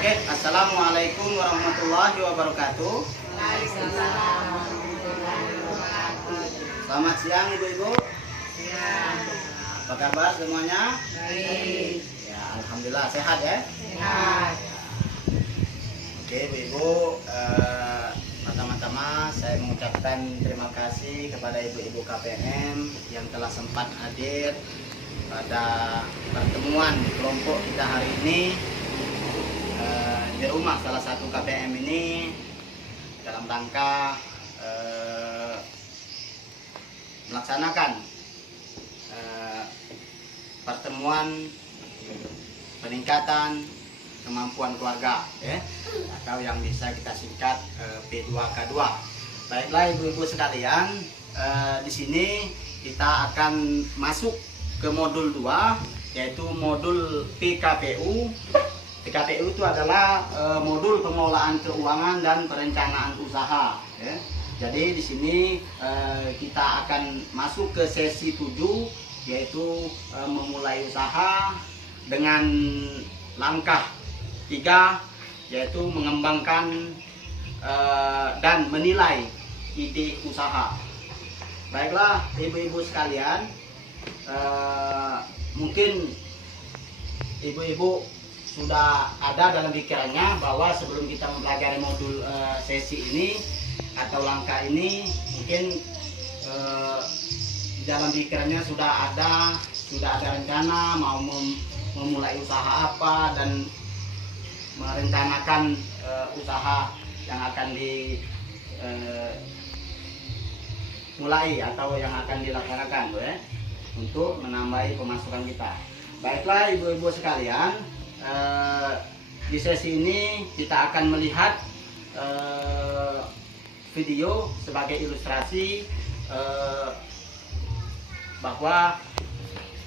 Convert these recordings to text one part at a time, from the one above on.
Oke, assalamualaikum warahmatullahi wabarakatuh. Selamat siang ibu-ibu. Apa kabar semuanya? Baik. Ya, alhamdulillah sehat ya. Sehat. Oke ibu-ibu, pertama-tama saya mengucapkan terima kasih kepada ibu-ibu KPM yang telah sempat hadir pada pertemuan kelompok kita hari ini di rumah salah satu KPM ini dalam rangka melaksanakan pertemuan peningkatan kemampuan keluarga ya, atau yang bisa kita singkat P2K2. Baiklah ibu-ibu sekalian, di sini kita akan masuk ke modul 2, yaitu modul PKPU. PKPU itu adalah modul pengelolaan keuangan dan perencanaan usaha ya. Jadi di sini kita akan masuk ke sesi 7, yaitu memulai usaha dengan langkah 3, yaitu mengembangkan dan menilai ide usaha. Baiklah ibu-ibu sekalian, mungkin ibu-ibu sudah ada dalam pikirannya bahwa sebelum kita mempelajari modul sesi ini atau langkah ini, mungkin dalam pikirannya sudah ada rencana mau memulai usaha apa dan merencanakan usaha yang akan dimulai atau yang akan dilaksanakan ya, untuk menambahi pemasukan kita. Baiklah ibu-ibu sekalian, di sesi ini kita akan melihat video sebagai ilustrasi bahwa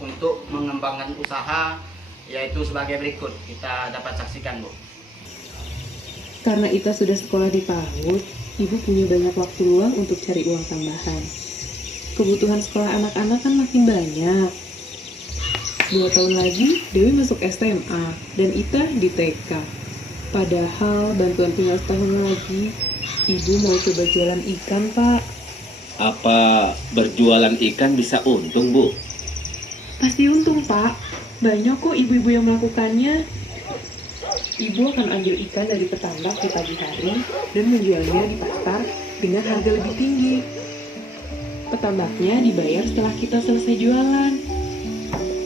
untuk mengembangkan usaha, yaitu sebagai berikut. Kita dapat saksikan, Bu. Karena Ita sudah sekolah di PAUD, Ibu punya banyak waktu luang untuk cari uang tambahan. Kebutuhan sekolah anak-anak kan makin banyak. 2 tahun lagi, Dewi masuk SMA, dan Ita di TK. Padahal bantuan tinggal setahun lagi. Ibu mau coba jualan ikan, Pak. Apa berjualan ikan bisa untung, Bu? Pasti untung, Pak. Banyak kok ibu-ibu yang melakukannya. Ibu akan ambil ikan dari petambak di pagi hari dan menjualnya di pasar dengan harga lebih tinggi. Petambaknya dibayar setelah kita selesai jualan.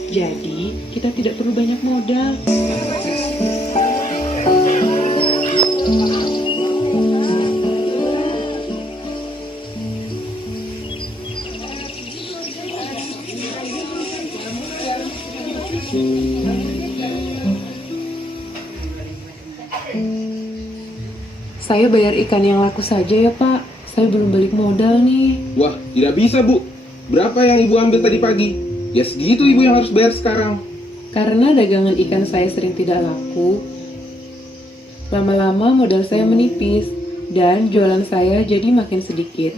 Jadi, kita tidak perlu banyak modal. Saya bayar ikan yang laku saja ya, Pak. Saya belum balik modal nih. Wah, tidak bisa, Bu. Berapa yang Ibu ambil tadi pagi? Ya segitu Ibu yang harus bayar sekarang. Karena dagangan ikan saya sering tidak laku, lama-lama modal saya menipis dan jualan saya jadi makin sedikit.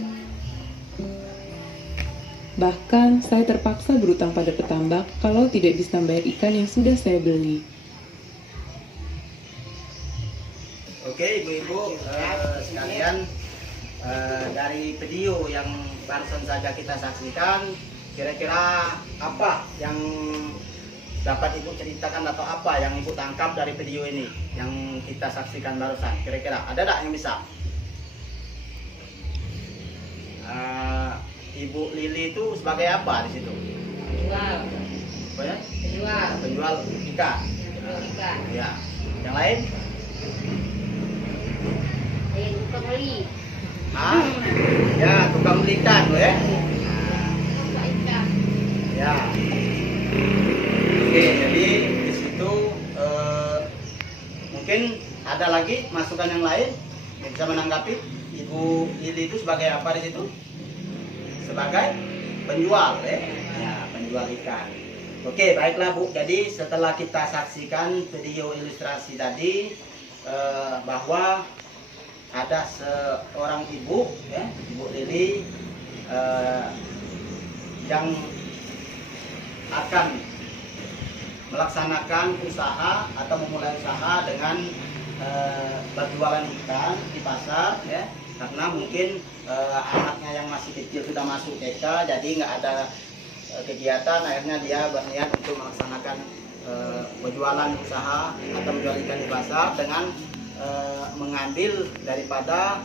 Bahkan saya terpaksa berutang pada petambak kalau tidak bisa membayar ikan yang sudah saya beli. Oke ibu-ibu sekalian, dari video yang barusan saja kita saksikan, kira-kira apa yang dapat ibu ceritakan atau apa yang ibu tangkap dari video ini yang kita saksikan barusan? Kira-kira ada tak yang bisa? Ibu Lili itu sebagai apa di situ? Penjual. Apa ya? Penjual. Penjual ikan. Penjual ikan. Ya. Yang lain? Tukang beli. Ya, tukang beli ikan, ya. Tukang ikan. Ya. Oke, jadi di situ mungkin ada lagi masukan yang lain yang bisa menanggapi. Ibu Lili itu sebagai apa di situ? Sebagai penjual, ya. Ya, penjual ikan. Oke, baiklah Bu. Jadi setelah kita saksikan video ilustrasi tadi, bahwa ada seorang ibu, ya, Ibu Lili, yang akan melaksanakan usaha atau memulai usaha dengan berjualan ikan di pasar ya, karena mungkin anaknya yang masih kecil sudah masuk TK, jadi nggak ada kegiatan, akhirnya dia berniat untuk melaksanakan berjualan usaha atau menjual ikan di pasar dengan mengambil daripada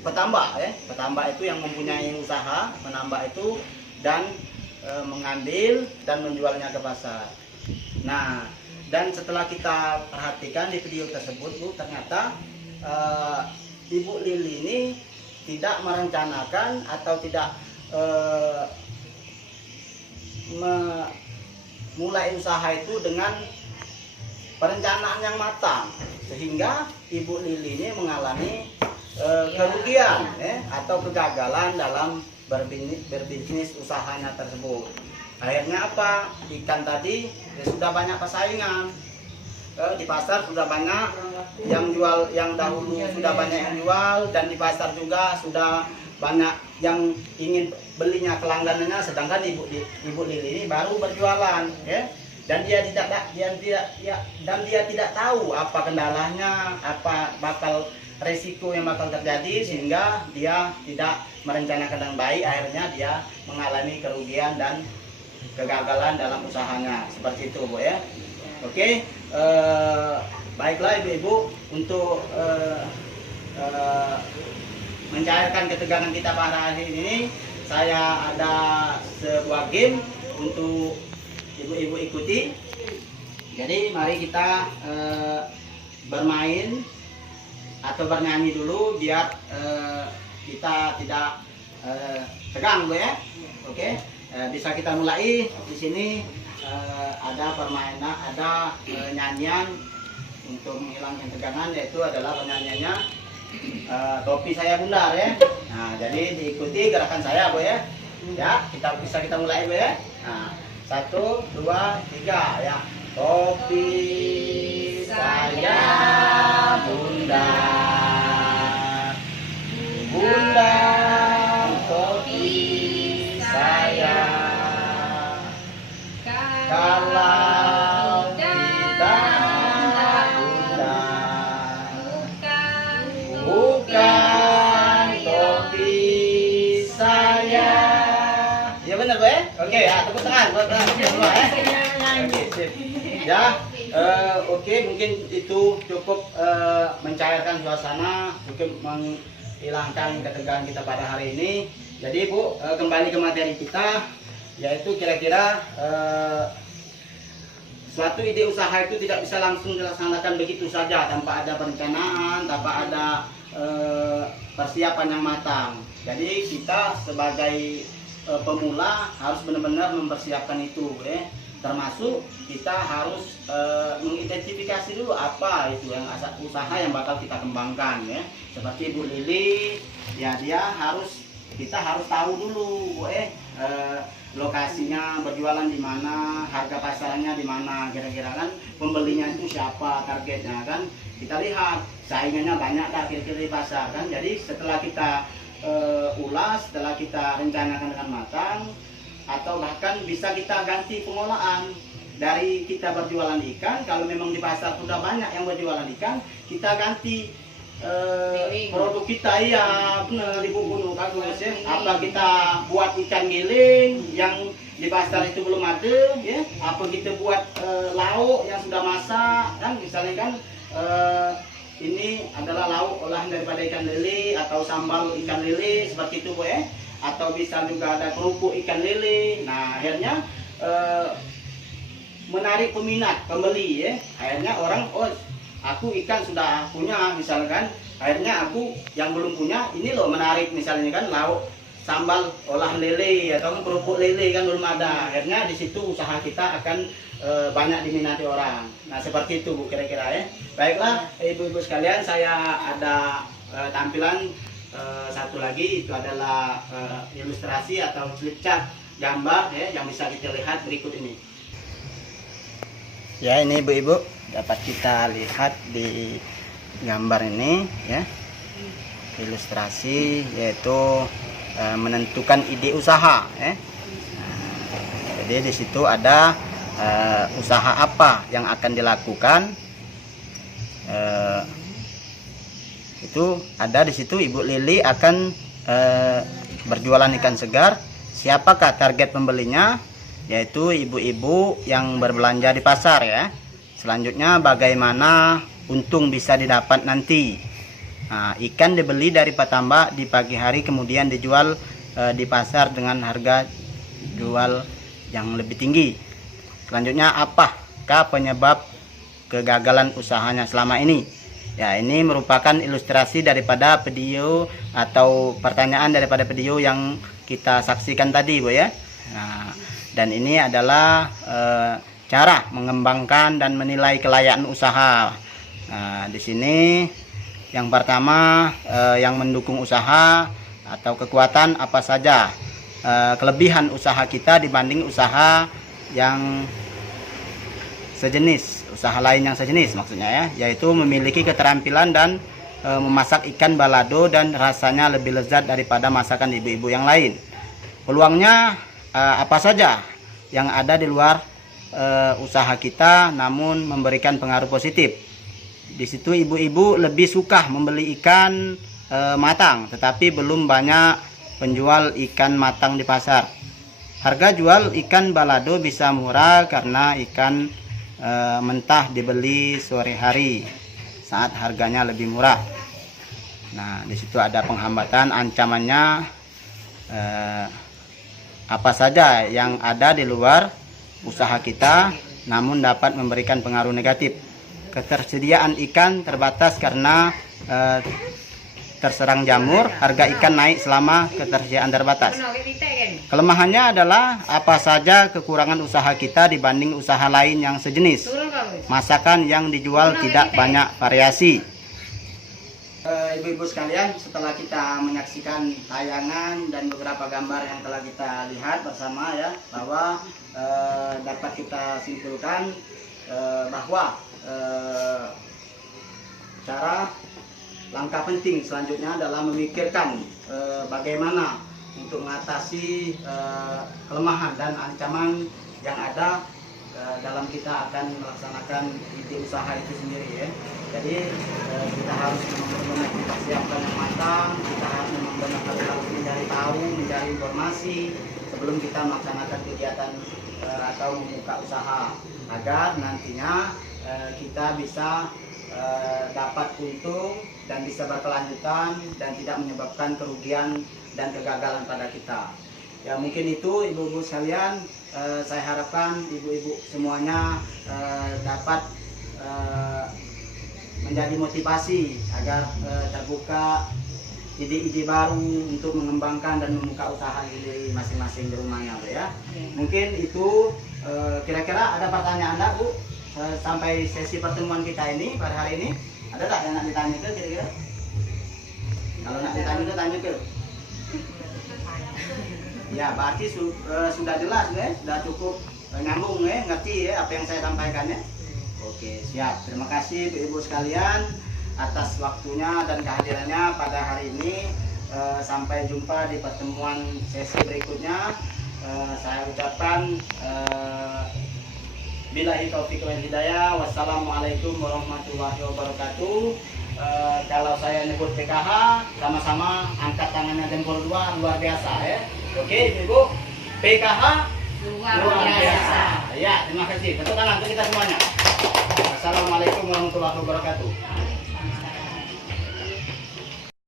petambak ya. Petambak itu yang mempunyai usaha menambak itu dan mengambil dan menjualnya ke pasar. Nah, dan setelah kita perhatikan di video tersebut Bu, ternyata Ibu Lili ini tidak merencanakan atau tidak memulai usaha itu dengan perencanaan yang matang, sehingga Ibu Lili ini mengalami kerugian atau kegagalan dalam berbisnis usahanya tersebut. Akhirnya apa? Ikan tadi sudah banyak persaingan. Di pasar sudah banyak yang jual, yang dahulu sudah banyak yang jual, dan di pasar juga sudah banyak yang ingin belinya, pelangganannya, sedangkan Ibu Lili ini baru berjualan ya. Dan dia tidak tahu apa kendalanya, apa bakal resiko yang bakal terjadi, sehingga dia tidak merencanakan dengan baik. Akhirnya dia mengalami kerugian dan kegagalan dalam usahanya, seperti itu Bu ya. Oke, baiklah ibu-ibu, untuk mencairkan ketegangan kita pada hari ini, saya ada sebuah game untuk ibu-ibu ikuti. Jadi mari kita bermain atau bernyanyi dulu biar kita tidak tegang Bu ya. Oke, bisa kita mulai di sini. Ada permainan, ada nyanyian untuk menghilangkan tegangan, yaitu adalah penyanyiannya topi saya bundar ya. Nah, jadi diikuti gerakan saya Bu ya. Ya, kita mulai Bu ya. Nah, 1, 2, 3 ya. Topi saya bundar, bundar topi saya. Kalau tidak bundar, bukan topi saya. Ya benar Bu ya? Oke ya, tepuk tangan buat semua ya. Oke, sip. Ya, oke, mungkin itu cukup mencairkan suasana, cukup menghilangkan ketegangan kita pada hari ini. Jadi Bu, kembali ke materi kita, yaitu kira-kira suatu ide usaha itu tidak bisa langsung dilaksanakan begitu saja tanpa ada perencanaan, tanpa ada persiapan yang matang. Jadi kita sebagai pemula harus benar-benar mempersiapkan itu ya. Termasuk kita harus mengidentifikasi dulu apa itu yang usaha yang bakal kita kembangkan ya. Seperti Bu Lili ya, kita harus tahu dulu lokasinya berjualan di mana, harga pasarnya di mana, kira-kira kan pembelinya itu siapa, targetnya kan kita lihat saingannya banyak tak kira-kira di pasar kan. Jadi setelah kita ulas, setelah kita rencanakan dengan matang, atau bahkan bisa kita ganti pengolahan dari kita berjualan ikan. Kalau memang di pasar sudah banyak yang berjualan ikan, kita ganti produk kita. Iya benar Ibu Gunung bagus ya. Apa kita buat ikan giling yang di pasar itu belum ada ya, apa kita buat lauk yang sudah masak kan, misalnya kan ini adalah lauk olahan daripada ikan lele atau sambal ikan lele seperti itu Bu ya. Atau bisa juga ada kerupuk ikan lele. Nah, akhirnya menarik peminat pembeli ya. Akhirnya orang, oh aku ikan sudah punya misalkan, akhirnya aku yang belum punya ini loh menarik, misalnya kan lauk sambal olahan lele atau kerupuk lele kan belum ada. Akhirnya di situ usaha kita akan banyak diminati orang. Nah, seperti itu Bu kira-kira ya. Baiklah ibu-ibu sekalian, saya ada tampilan satu lagi, itu adalah ilustrasi atau flipchart gambar ya, yang bisa kita lihat berikut ini. Ya, ini ibu-ibu dapat kita lihat di gambar ini ya, ilustrasi yaitu menentukan ide usaha ya. Jadi di situ ada usaha apa yang akan dilakukan Itu ada di situ Ibu Lili akan berjualan ikan segar. Siapakah target pembelinya? Yaitu ibu-ibu yang berbelanja di pasar ya. Selanjutnya bagaimana untung bisa didapat nanti. Nah, ikan dibeli dari petambak di pagi hari kemudian dijual di pasar dengan harga jual yang lebih tinggi. Selanjutnya apakah penyebab kegagalan usahanya selama ini? Ya, ini merupakan ilustrasi daripada video atau pertanyaan daripada video yang kita saksikan tadi, Bu ya. Nah, dan ini adalah cara mengembangkan dan menilai kelayakan usaha. Nah, di sini yang pertama yang mendukung usaha atau kekuatan apa saja, kelebihan usaha kita dibanding usaha yang sejenis, usaha lain yang sejenis maksudnya ya, yaitu memiliki keterampilan dan memasak ikan balado dan rasanya lebih lezat daripada masakan ibu-ibu yang lain. Peluangnya apa saja yang ada di luar usaha kita namun memberikan pengaruh positif. Di situ ibu-ibu lebih suka membeli ikan matang, tetapi belum banyak penjual ikan matang di pasar. Harga jual ikan balado bisa murah karena ikan mentah dibeli sore hari saat harganya lebih murah. Nah, di situ ada penghambatan, ancamannya apa saja yang ada di luar usaha kita namun dapat memberikan pengaruh negatif. Ketersediaan ikan terbatas karena terserang jamur, harga ikan naik selama ketersediaan terbatas. Kelemahannya adalah apa saja kekurangan usaha kita dibanding usaha lain yang sejenis. Masakan yang dijual tidak banyak variasi. Ibu-ibu sekalian, setelah kita menyaksikan tayangan dan beberapa gambar yang telah kita lihat bersama ya, bahwa dapat kita simpulkan bahwa cara langkah penting selanjutnya adalah memikirkan bagaimana untuk mengatasi kelemahan dan ancaman yang ada dalam kita akan melaksanakan ide usaha itu sendiri ya. Jadi kita harus mempersiapkan yang matang, kita harus harus mencari tahu, mencari informasi sebelum kita melaksanakan kegiatan atau membuka usaha, agar nantinya kita bisa dapat untung dan bisa berkelanjutan dan tidak menyebabkan kerugian dan kegagalan pada kita. Ya, mungkin itu ibu-ibu sekalian, saya harapkan ibu-ibu semuanya dapat menjadi motivasi agar terbuka ide-ide baru untuk mengembangkan dan membuka usaha ini masing-masing di rumahnya, Bu ya. Mungkin itu kira-kira ada pertanyaan Anda, Bu, sampai sesi pertemuan kita ini pada hari ini. Ada tak yang nak ditanya ke kira-kira? Kalau nak ditanya ke, tanya ke. Ya, berarti sudah jelas ya, sudah cukup nyambung ya, ngerti ya apa yang saya sampaikan ya. Oke, siap. Terima kasih ibu-ibu sekalian atas waktunya dan kehadirannya pada hari ini. Sampai jumpa di pertemuan sesi berikutnya. Saya ucapkan billahi taufiq wal hidayah. Wassalamualaikum warahmatullahi wabarakatuh. Kalau saya nyebut PKH, sama-sama angkat tangannya jempol dua, luar biasa ya. Oke, ibu, PKH luar biasa. Ya, terima kasih. Tepuk tangan untuk kita semuanya. Assalamualaikum warahmatullahi wabarakatuh.